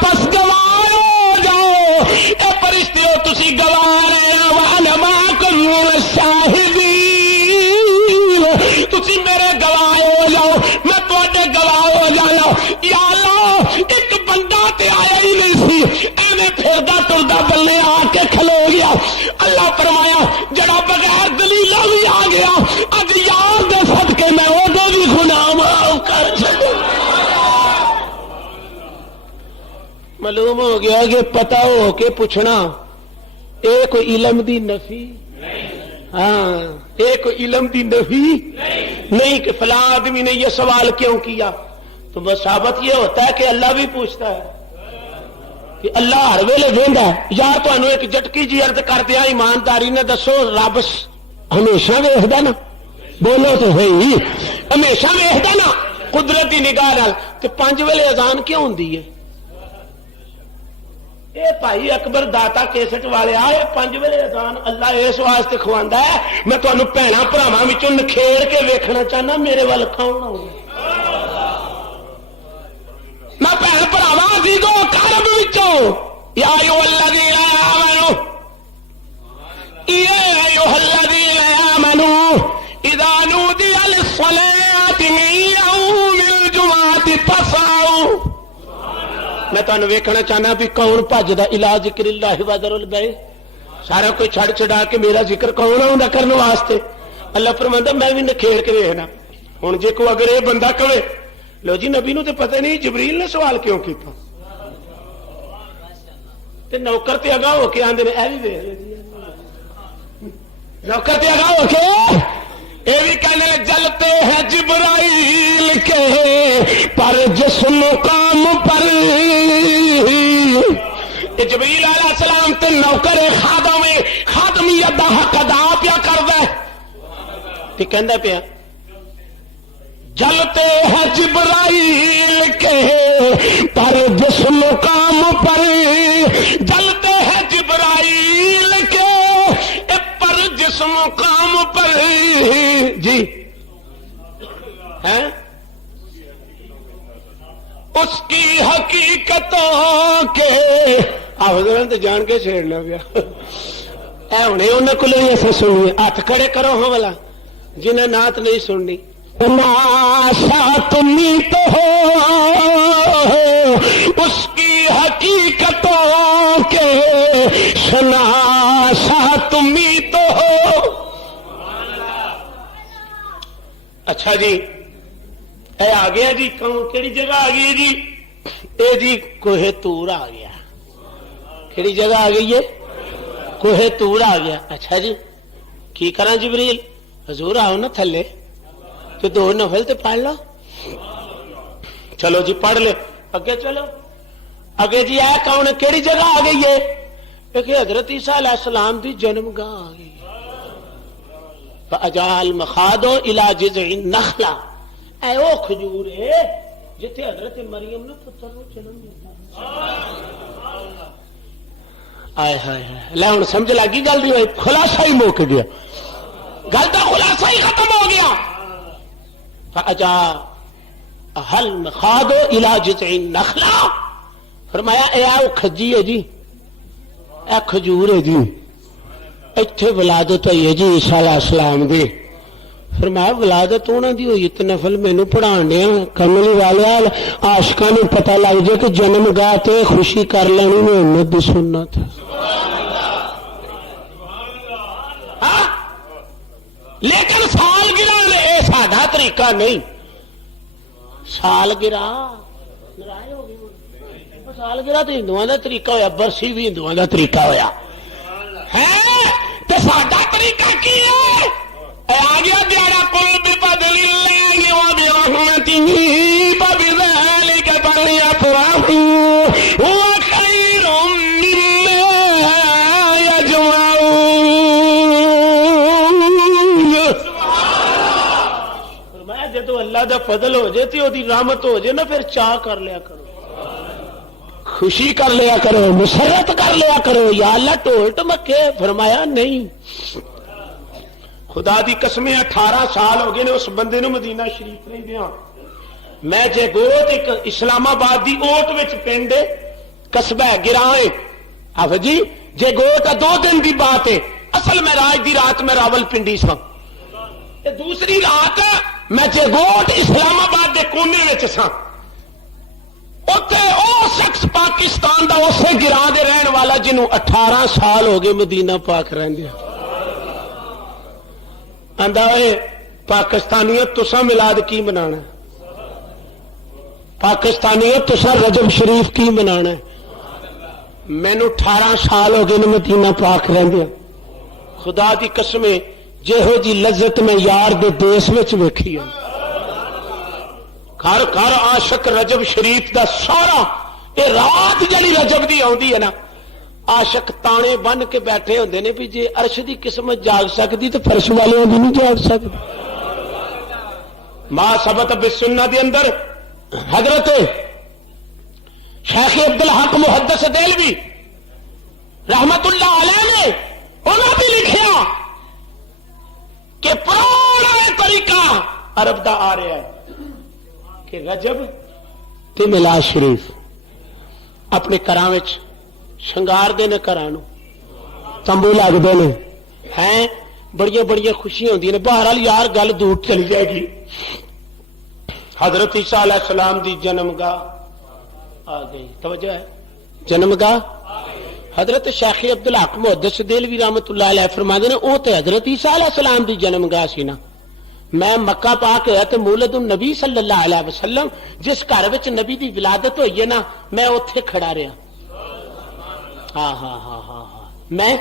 پس گواہ ہو جاؤ اے فرشتیو تسی گواہ رہے وانا معکم الشاہدین تسی میرے گواہ ہو جاؤ میں تواڈے گواہ ہو جانا یا اللہ ایک بندہ تے آیا ہی نہیں سی ایویں پھردا ٹردا بلے آ کے کھلو گیا اللہ فرمایا جڑا بغیر دلیلوں بھی آ گیا اج یار دے صدقے میں اودے بھی گناہ معاف کر چھڈوں معلوم ہو گیا کہ پتہ ہو کے پوچھنا اے کوئی علم دی نفی ہاں اے کوئی علم دی نفی نہیں کہ فلاں آدمی نے یہ سوال کیوں کیا تو بس ثابت یہ ہوتا ہے کہ اللہ بھی پوچھتا ہے کہ اللہ ہر ویلے ویندا ہے یار تانوں ایک جٹکی جی عرض کر دیا ایمانداری نے دسو رب ہمیشہ ویکھدا نا بولو تو صحیح ہمیشہ ویکھدا نا قدرتی نگاہ نال تے 5 ویلے اذان کیوں ہوندی ہے اے بھائی اکبر داتا کیسٹ والے آئے 5 ویلے اذان اللہ اس واسطے کھواندا ہے میں تانوں بھੈਣਾਂ بھراواں وچوں نکھیڑ کے ویکھنا چاہنا میرے ول کون آؤ میں بھੈਣ بھراواں عزیزو قلب وچوں یا ایھا الذین آمنوا یا ایھا الذین آمنوا اذا نودی للصلاۃ من یوم الجمعۃ فاسعوا میں تمہیں ویکھنا چاہنا بھی کون بھجدا الا ذکر اللہ وذر البیع سارا کوئی چھڑ چھڑا کے میرا ذکر کون آؤندا کرنے واسطے اللہ فرماندا میں بھی نکھیڑ کے ویکھنا ہن جے کوئی اگر یہ بندہ کہے لو جی نبی نو تے پتہ نہیں جبریل نے سوال کیوں کیتا تے نوکر تے اگاں ہو کے آندے نے اے بھی ویکھ نوکر تے اگاں ہو کے یہ بھی کہنے لے جلتے ہیں جبرائیل کے پر جس مقام پر جبریل علیہ السلام تے نوکر خادم خادمیت دا حق ادا پیا کردا ہے تے کہندا پیا جلتے ہیں جبرائیل کے پر جس مقام پر جلتے ہیں جبرائیل کے پر جس مقام پر جی ہیں اس کی حقیقتوں کے حضرت جان کے چھیڑنا پیا اے ہونے انہوں کو لئے ایسے سنیے ہاتھ کھڑے کرو ہاں والا جنہیں نعت نہیں سننی ناشا تمہیں تو ہو اس کی حقیقتوں کے شناسا تمہیں تو ہو اچھا جی اے آ گیا جی کیڑی جگہ آ گئی جی اے جی کوہ تور آ گیا کیڑی جگہ آ گئی ہے کوہ تور آ گیا اچھا جی کی کراں جبریل حضور آؤ نا تھلے تو 2 نفل تے پڑھ لو چلو جی پڑھ لے اگے چلو اگے جی اے کون کیڑی جگہ آ گئی ہے کہ حضرت عیسیٰ علیہ السلام دی جنم گاہ آ گئی فاجال مخادو الی جذع النخلہ اے او کھجور ہے جتھے حضرت مریم نے پتر نو جنم دتا آئے ہائے لے ہن سمجھ لگی گل دی خلاصہ ہی مک گیا گل دا خلاصہ ہی ختم ہو گیا فاجا هل مخادو الى جذع النخلہ فرمایا اے او کھجی ہے جی اے کھجور ہے جی ایتھے ولادت ہوئی ہے جی عیسیٰ علیہ السلام دی فرمایا ولادت انہاں دی ہوئی تے نفل مینوں پڑھان دیا کملی والے عاشقاں نوں پتہ لگ جائے کہ جنم گاہ تے خوشی کر لینی محمد دی سنت لیکن سال گرہ اے ساڈا طریقہ نہیں سالگرہ ناراض ہو گئے سالگرہ تو ہندوؤں کا طریقہ ہوا برسی بھی ہندوؤں کا طریقہ ہوا ہے تو ساڈا طریقہ کی ہے آ گیا دیارہ کل بفضل اللہ وبرحمتہ فبذلک فلیفرحوا هو خیر مما یجمعون فرمایا جدو اللہ دا فضل ہو جائے تو دی رحمت ہو جائے نا پھر چاہ کر لیا کرو خوشی کر لیا کرو مسرت کر لیا کرو یا اللہ ٹول ٹمکے فرمایا نہیں خدا دی قسمیں 18 سال ہو گئے نے اس بندے نو مدینہ شریف نہیں دیا میں جے گوت ایک اسلام آباد دی اوٹ وچ پنڈ قصبہ گراں آف جی جے گوت 2 دن دی بات ہے اصل میں راج دی رات میں راول پنڈی سا دوسری رات میں جے گوت اسلام آباد دے کونے وچ سا شخص پاکستان دا اسے گراں دے رہن والا جنوں 18 سال ہو گئے مدینہ پاک رہندے آندا اے پاکستانیت تساں میلاد کی منانا ہے پاکستانیت تساں رجب شریف کی منانا ہے مینوں 18 سال ہو گئے نے مدینہ پاک رہندے خدا دی قسم جہو جی لذت میں یار دے دیس وچ ویکھی ہے گھر گھر عاشق رجب شریف دا سارا اے رات جڑی رجب دی آوندی ہے نا عاشق تانے بن کے بیٹھے ہوندے نے بھی جے عرش دی قسمت جاگ سکدی تے فرش والے دی نہیں جاگ سکدی ما ثبت بالسنہ دے اندر حضرت شیخ عبدالحق محدث دہلوی رحمت اللہ علیہ نے انہوں نے لکھیا کہ پرانا طریقہ عرب دا آ رہا ہے کہ رجب تے میلاد شریف اپنے گھراں وچ شنگار دے نے گھراں نوں تمبو لگدے نے ہیں بڑیاں بڑیاں خوشیاں ہوندیاں نے بہرحال یار گل دور چلی جائے گی حضرت عیسیٰ علیہ السلام دی جنم گاہ آ گئی توجہ ہے جنم گاہ حضرت شیخ عبدالحق محدث دہلوی رحمت اللہ علیہ فرماندے نے او تے حضرت عیسیٰ علیہ السلام دی جنم گاہ سی نا میں مکہ پاک ہویا تے مولد النبی صلی اللہ علیہ وسلم جس گھر وچ نبی دی ولادت ہوئی ہے نا میں اوتھے کھڑا رہا ہاں ہاں ہاں ہاں ہاں میں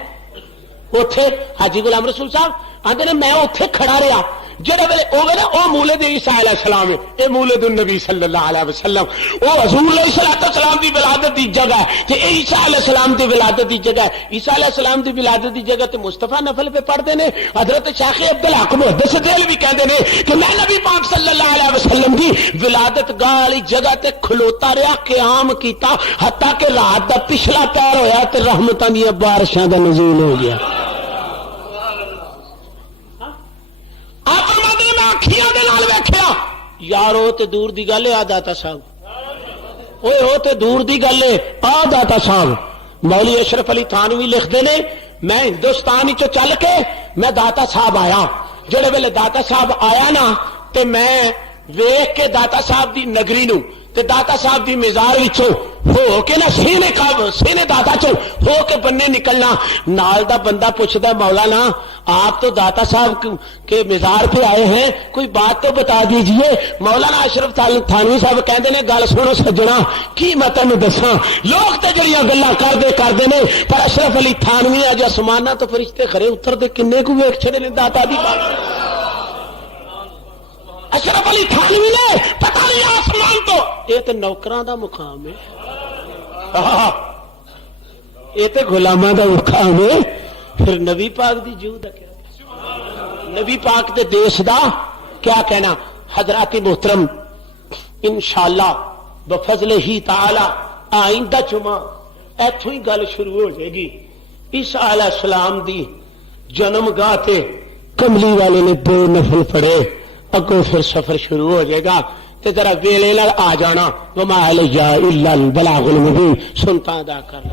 اوتھے حاجی غلام رسول صاحب آندے نے میں اوتھے کھڑا رہا جڑے ویلے اوے نا او مولد عیسیٰ علیہ السلام ہے اے مولد النبی صلی اللہ علیہ وسلم او حضور علیہ السلام دی ولادت دی جگہ ہے تے عیسیٰ علیہ السلام دی ولادت دی جگہ ہے عیسیٰ علیہ السلام دی ولادت دی جگہ تے مصطفیٰ نفل پہ پڑھدے نے حضرت شیخ عبدالحق محدث دہلوی کہندے نے کہ میں نبی پاک صلی اللہ علیہ وسلم دی ولادت گاہ والی جگہ تے کھلوتا رہا قیام کیتا حتیٰ کہ رات دا پچھلا پہر ہویا تے رحمتاں دی بارشاں دا نزول ہو گیا یارو تے دور دی گل ہے آ داتا صاحب اوے او تے دور دی گل ہے آ داتا صاحب مولوی اشرف علی تھانوی لکھدے نے میں ہندوستان چ چل کے میں داتا صاحب آیا جڑے ویلے داتا صاحب آیا نا تے میں ویکھ کے داتا صاحب دی نگری نو تے داتا صاحب دی مزار وچوں ہو کے نا سینے داتا چوں ہو کے بننے نکلنا نال دا بندہ پوچھدا مولانا آپ تو داتا صاحب کے مزار پہ آئے ہیں کوئی بات تو بتا دیجئے مولانا اشرف تھانوی صاحب کہندے نے گل سنو سجنا کی میں تینوں دساں لوگ تے جڑیاں گلاں کردے نے پر اشرف علی تھانوی اج آسماناں تو فرشتے کھڑے اتردے کنے کو ویکھ چھڑے نے داتا دی بات اشرف علی تھانوی نے پتہ نہیں آسمان تو یہ تے نوکراں دا مقام ہے یہ تے غلاماں دا مقام ہے پھر نبی پاک دی جو دا کیا نبی پاک دے دیس دا کیا کہنا حضرات محترم انشاءاللہ بفضل ہی تعالی آئندہ جمعہ ایتھوں ہی گل شروع ہو جائے گی عیسیٰ علیہ السلام دی جنم گاہ تے کملی والے نے 2 نفل پڑھے اگوں پھر سفر شروع ہو جائے گا تے ذرا ویلے نال آ جانا وما علیہ الا البلاغ المبین سنتا ادا کر